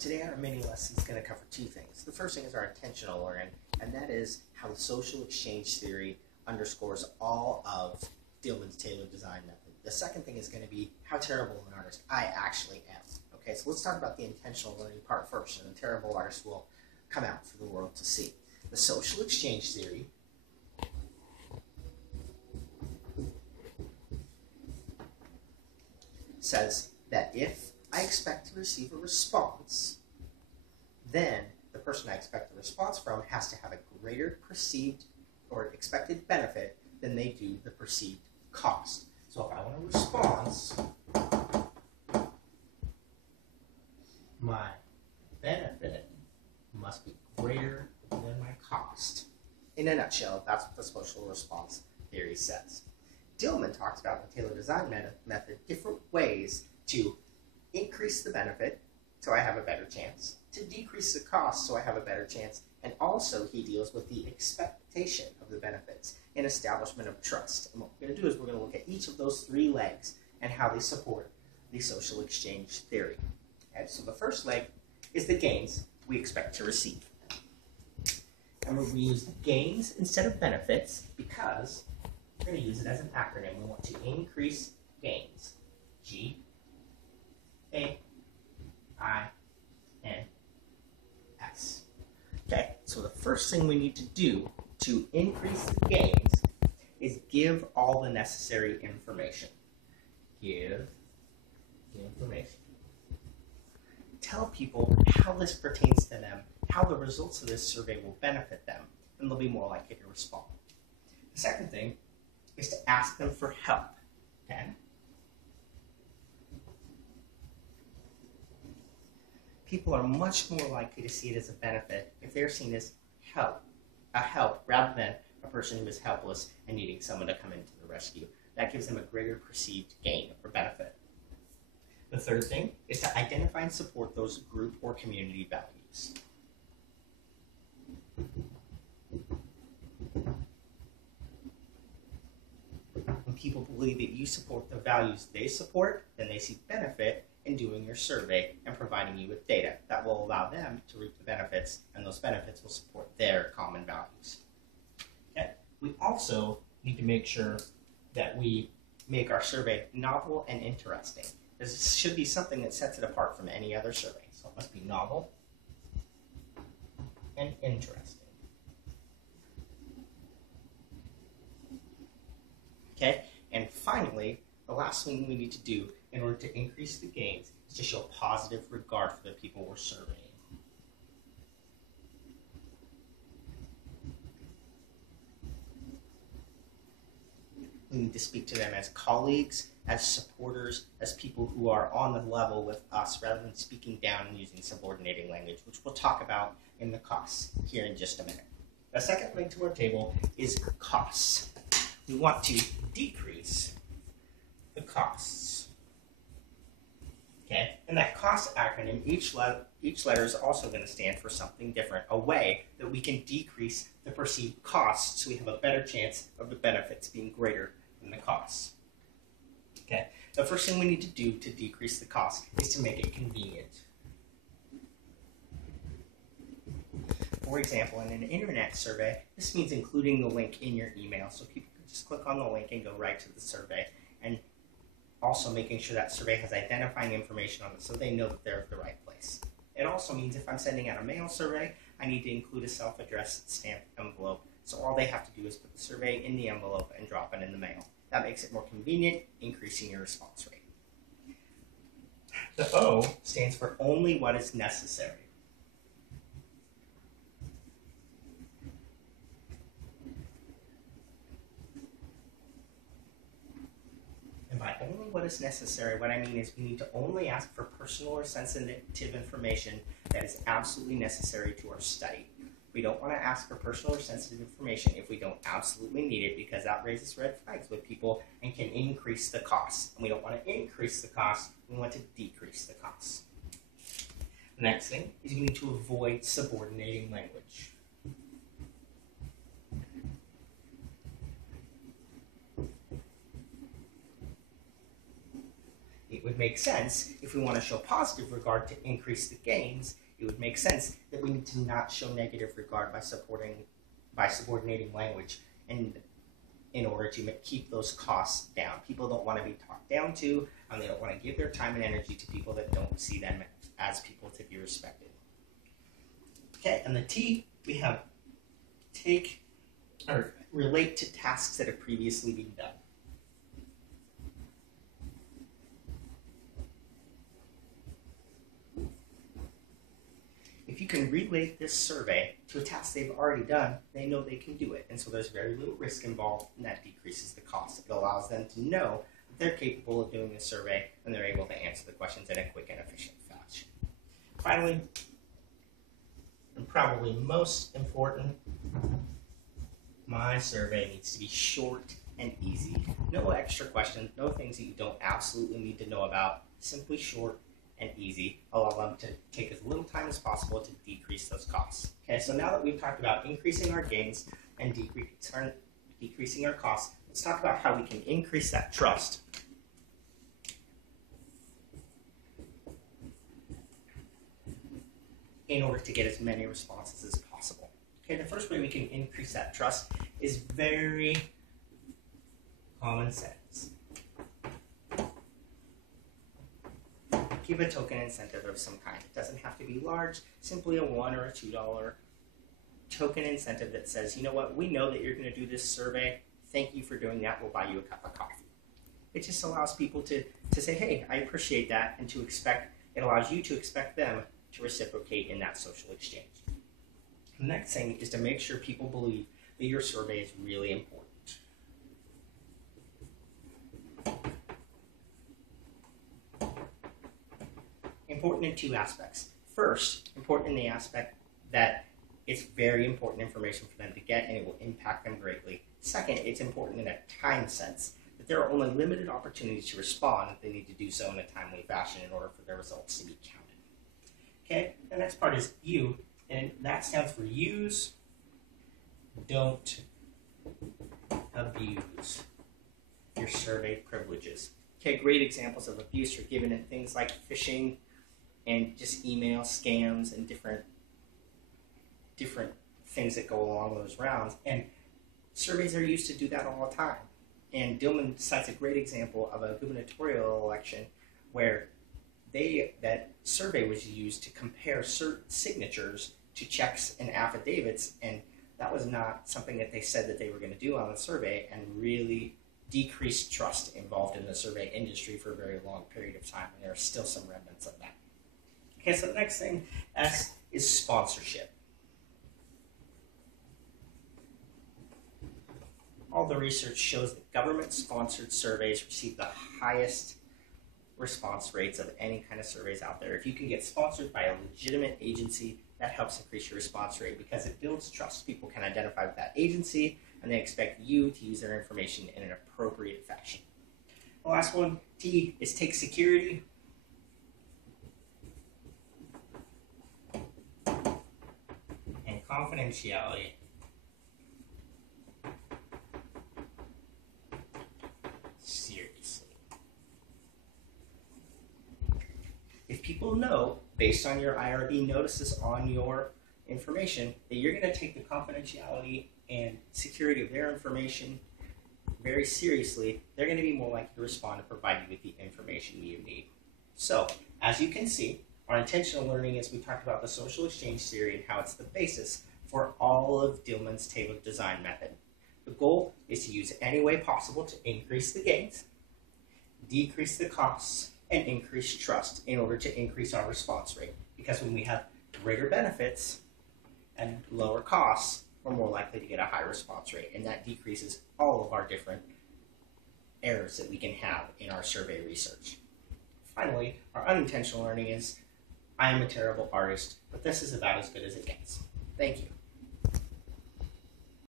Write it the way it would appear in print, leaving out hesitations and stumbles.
Today our mini lesson is going to cover two things. The first thing is our intentional learning, and that is how the social exchange theory underscores all of Dillman's tailored design method. The second thing is going to be how terrible an artist I actually am. Okay, so let's talk about the intentional learning part first, and the terrible artist will come out for the world to see. The social exchange theory says that if I expect to receive a response, then the person I expect the response from has to have a greater perceived or expected benefit than they do the perceived cost. So if I want a response, my benefit must be greater than my cost. In a nutshell, that's what the social response theory says. Dillman talks about the tailored design method different ways to increase the benefit so I have a better chance, to decrease the cost so I have a better chance, and also he deals with the expectation of the benefits and establishment of trust. And what we're going to do is we're going to look at each of those three legs and how they support the social exchange theory. And so the first leg is the gains we expect to receive. And we're going to use gains instead of benefits because we're going to use it as an acronym. We want to increase gains. G-A-I-N-S. Okay, so the first thing we need to do to increase the gains is give all the necessary information. Give the information. Tell people how this pertains to them, how the results of this survey will benefit them, and they'll be more likely to respond. The second thing is to ask them for help. Okay? People are much more likely to see it as a benefit if they're seen as a help rather than a person who is helpless and needing someone to come into the rescue. That gives them a greater perceived gain or benefit. The third thing is to identify and support those group or community values. When people believe that you support the values they support, then they see benefit in doing your survey and providing you with data that will allow them to reap the benefits, and those benefits will support their common values. Okay. We also need to make sure that we make our survey novel and interesting. This should be something that sets it apart from any other survey. So it must be novel and interesting. Okay, and finally, the last thing we need to do in order to increase the gains is to show positive regard for the people we're surveying. We need to speak to them as colleagues, as supporters, as people who are on the level with us, rather than speaking down and using subordinating language, which we'll talk about in the costs here in just a minute. The second leg to our table is costs. We want to decrease the costs. Okay, and that cost acronym, each letter is also going to stand for something different, a way that we can decrease the perceived costs so we have a better chance of the benefits being greater than the costs. Okay, the first thing we need to do to decrease the cost is to make it convenient. For example, in an internet survey, this means including the link in your email so people can just click on the link and go right to the survey, and also making sure that survey has identifying information on it so they know that they're at the right place. It also means if I'm sending out a mail survey, I need to include a self-addressed stamped envelope, so all they have to do is put the survey in the envelope and drop it in the mail. That makes it more convenient, increasing your response rate. The O stands for only what is necessary. And by only what is necessary, what I mean is we need to only ask for personal or sensitive information that is absolutely necessary to our study. We don't want to ask for personal or sensitive information if we don't absolutely need it, because that raises red flags with people and can increase the cost. And we don't want to increase the cost, we want to decrease the cost. The next thing is we need to avoid subordinating language. The it would make sense, if we want to show positive regard to increase the gains, it would make sense that we need to not show negative regard by subordinating language in order to keep those costs down. People don't want to be talked down to, and they don't want to give their time and energy to people that don't see them as people to be respected. Okay, and the T, we have take or relate to tasks that have previously been done. If you can relate this survey to a task they've already done, they know they can do it. And so there's very little risk involved, and that decreases the cost. It allows them to know that they're capable of doing this survey, and they're able to answer the questions in a quick and efficient fashion. Finally, and probably most important, my survey needs to be short and easy. No extra questions, no things that you don't absolutely need to know about. Simply short and easy. Allow them to take as little time as possible to decrease those costs. Okay, so now that we've talked about increasing our gains and decreasing our costs, let's talk about how we can increase that trust. In order to get as many responses as possible. Okay, the first way we can increase that trust is very common sense. Give a token incentive of some kind. It doesn't have to be large, simply a $1 or a $2 token incentive that says, you know what, we know that you're going to do this survey. Thank you for doing that. We'll buy you a cup of coffee. It just allows people to say, hey, I appreciate that, and to expect, it allows you to expect them to reciprocate in that social exchange. The next thing is to make sure people believe that your survey is really important. Important in two aspects. First, important in the aspect that it's very important information for them to get and it will impact them greatly. Second, it's important in a time sense, that there are only limited opportunities to respond if they need to do so in a timely fashion in order for their results to be counted. Okay, the next part is you, and that stands for use, don't abuse your survey privileges. Okay, great examples of abuse are given in things like phishing and just email scams and different things that go along those rounds. And surveys are used to do that all the time. And Dillman cites a great example of a gubernatorial election where that survey was used to compare certain signatures to checks and affidavits, and that was not something that they said that they were going to do on the survey, and really decreased trust involved in the survey industry for a very long period of time, and there are still some remnants of that. Okay, so the next thing, S, is sponsorship. All the research shows that government-sponsored surveys receive the highest response rates of any kind of surveys out there. If you can get sponsored by a legitimate agency, that helps increase your response rate because it builds trust. People can identify with that agency, and they expect you to use their information in an appropriate fashion. The last one, T, is take security. And confidentiality. Seriously. If people know, based on your IRB notices on your information, that you're going to take the confidentiality and security of their information very seriously, they're going to be more likely to respond and provide you with the information you need. So, as you can see, our intentional learning is we talked about the social exchange theory and how it's the basis for all of Dillman's tailored design method. The goal is to use any way possible to increase the gains, decrease the costs, and increase trust in order to increase our response rate. Because when we have greater benefits and lower costs, we're more likely to get a high response rate, and that decreases all of our different errors that we can have in our survey research. Finally, our unintentional learning is, I am a terrible artist, but this is about as good as it gets. Thank you.